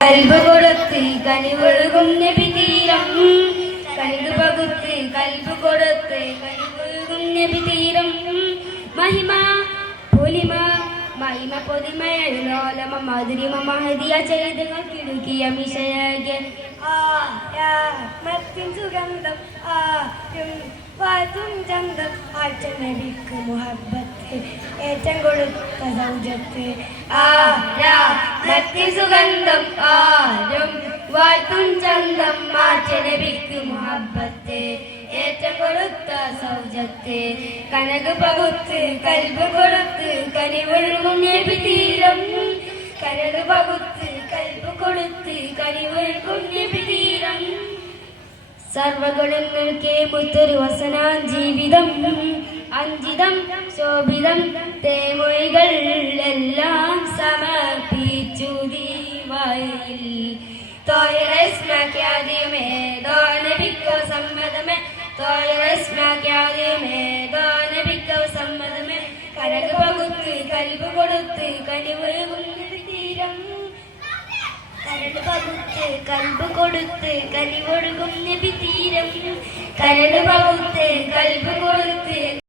കൽബ് കൊടുത്ത് കനിവൊഴുകും നബി തീരം കൽബ് പകുത്ത് കൽബ് കൊടുത്ത് കനിവൊഴുകും നബി തീരം മഹിമ പൊലിമ മഹിമ പൊതിമയോലമ മധുരിമ മഹദിയ ചെയ്തങ്ങൾ കിടുക്കിയ മിശയകെ മത്തിൻ സുഗന്ധം വാതും ചന്തം ആഴ്ച നബിക്ക് മുഹബത്ത് ഏറ്റം കൊടുത്ത സൗജത്ത് മത്തിൻ സുഗന്ധം ആരും വാതും ചന്തം ആഴ്ച നബിക്ക് മുഹബത്ത് ഏറ്റം കൊടുത്ത സൗജത്ത് കനക് പകുത്ത് കൽബ് കൊടുത്ത് കനിവൊഴുകും നബി തീരം കനക് പകുത്ത് കൽബ് കൊടുത്ത് കനിവൊഴുകും നബി തീരം സർവഗുണങ്ങൾക്ക് മുത്തൊരു വസനാൻ ജീവിതം അഞ്ചിതം ശോഭിതം തേമൊഴികൾ എല്ലാം സമർപ്പിച്ചു ദീവായിൽ തോയറസ്മക്യാദ്യമേ ദോനബിക്കോ സമ്മതമേ തോയറസ്മക്യാദ്യമേ ദോനബിക്കോ സമ്മതമേ കനക് പകുത്ത് കൽബ് കൊടുത്ത് കനിവൊഴുകും തീരം കരട് പകുത്ത് കൽബ് കൊടുത്ത് കനിവൊഴുകും നബി തീരം കരട് പകുത്ത് കൽബ് കൊടുത്ത്